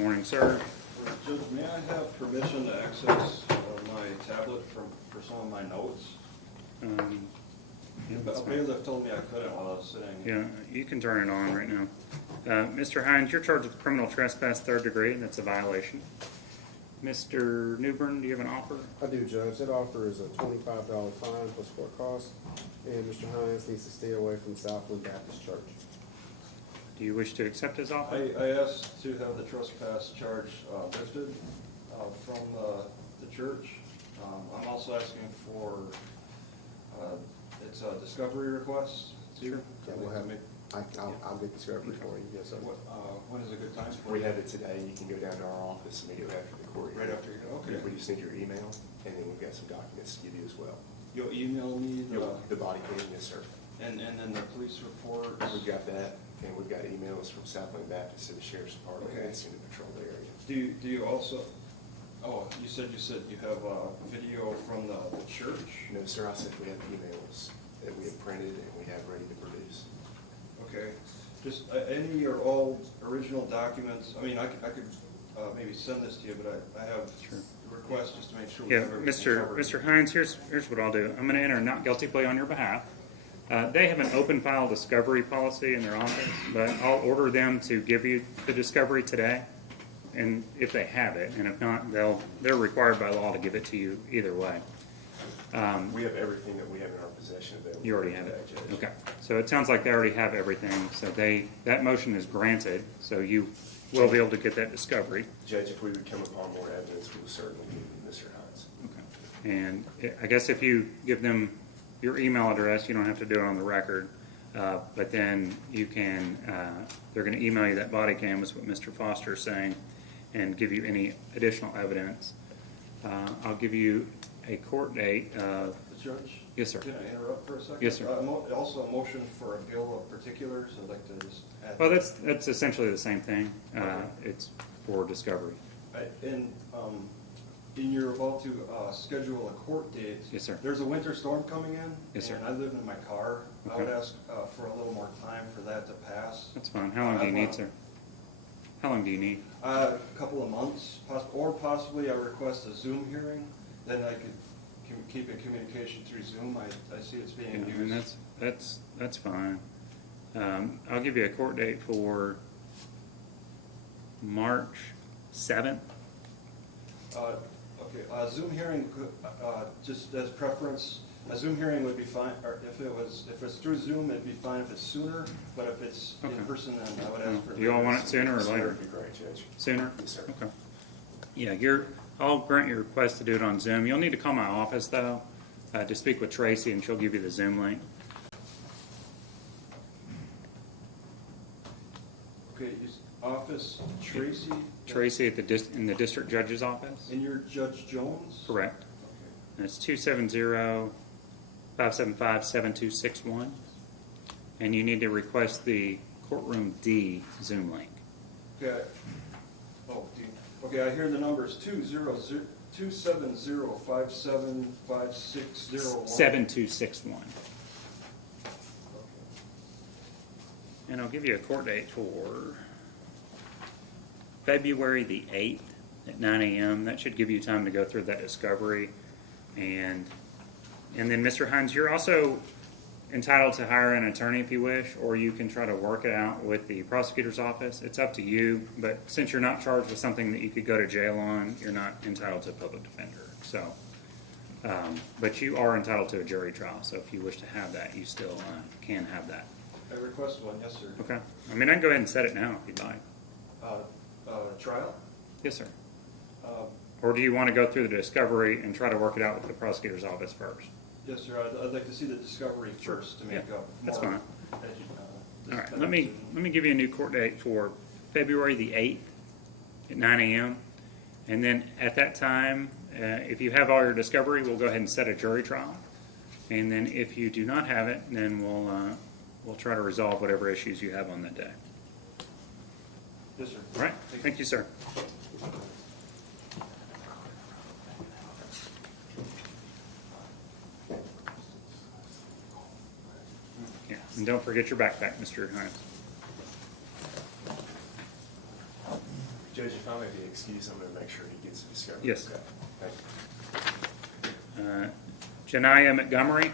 morning, sir. Judge, may I have permission to access my tablet for some of my notes? Bailiff told me I couldn't while I was sitting. Yeah, you can turn it on right now. Mr. Heinze, you're charged with criminal trespass, 3rd degree, and that's a violation. Mr. Newbern, do you have an offer? I do, Judge. That offer is a $25 fine plus court costs, and Mr. Heinze needs to stay away from Southland Baptist Church. Do you wish to accept his offer? I asked to have the trespass charge lifted from the church. I'm also asking for, it's a discovery request. Sure. Yeah, we'll have it. I'll get discovery for you, yes, sir. When is a good time for We you? have it today. You can go down to our office immediately after the court. Right after you, okay. We just need your email, and then we've got some documents to give you as well. You'll email me The body cam, yes, sir. and then the police reports? We've got that, and we've got emails from Southland Baptist to the Sheriff's Department, Okay. and it's in the patrol area. Do you also, you said you have video from the church? No, sir, I said we have emails that we have printed and we have ready to produce. Okay, just any or all original documents, I mean, I could maybe send this to you, but I have a request just to make sure we Yeah, have everything covered. Mr. Heinze, here's what I'll do. I'm going to enter a not guilty plea on your behalf. They have an open file discovery policy in their office, but I'll order them to give you the discovery today, and if they have it, and if not, they're required by law to give it to you either way. We have everything that we have in our possession available. You already have it? today, Judge. Okay, so it sounds like they already have everything, so that motion is granted, so you will be able to get that discovery. Judge, if we would come upon more evidence, we will certainly give you Mr. Heinze. Okay. And I guess if you give them your email address, you don't have to do it on the record, but then you can, they're going to email you that body cam, is what Mr. Foster is saying, and give you any additional evidence. I'll give you a court date. Judge? Yes, sir. Can I interrupt for a second? Yes, sir. Also a motion for a bill of particulars, I'd like to just add. Well, that's essentially the same thing. It's for discovery. In you're about to schedule a court date. Yes, sir. There's a winter storm coming in. Yes, sir. And I live in my car. I Okay. would ask for a little more time for that to pass. That's fine. How long do you need, sir? How long do you need? A couple of months, or possibly I request a Zoom hearing, then I could keep in communication through Zoom. I see it's being Yeah, and used. that's fine. I'll give you a court date for March 7th. Okay, Zoom hearing, just as preference, a Zoom hearing would be fine, or if it's through Zoom, it'd be fine if it's sooner, but if it's in Okay. person, then I would ask for. Do you all want it sooner or Sir, later? that'd be great, Judge. Sooner? Yes, sir. Okay. Yeah, I'll grant your request to do it on Zoom. You'll need to call my office, though, to speak with Tracy, and she'll give you the Zoom link. Okay, is office Tracy? Tracy at in the district judge's office? And you're Judge Jones? Correct. Okay. And it's 270-575-7261. And you need to request the courtroom D Zoom link. Okay. Oh, okay, I hear the numbers 270-270-575601. 7261. And I'll give you a court date for February the 8th at 9 a.m. That should give you time to go through that discovery. And then, Mr. Heinze, you're also entitled to hire an attorney if you wish, or you can try to work it out with the prosecutor's office. It's up to you, but since you're not charged with something that you could go to jail on, you're not entitled to a public defender. So, but you are entitled to a jury trial, so if you wish to have that, you still can have that. I request one, yes, sir. Okay. I mean, I can go ahead and set it now if you'd like. Trial? Yes, sir. Uh, Or do you want to go through the discovery and try to work it out with the prosecutor's office first? Yes, sir, I'd like to see the discovery first to make Yeah, up. that's more fine. All right, let me give you a new court date for February the 8th at 9 a.m. And then at that time, if you have all your discovery, we'll go ahead and set a jury trial. And then if you do not have it, then we'll try to resolve whatever issues you have on that day. Yes, sir. All right, thank you, sir. Yeah, and don't forget your backpack, Mr. Heinze. Judge, if I may be excused, I'm gonna make sure he gets discovered. Yes. Okay. Thank you. Janiyah Montgomery.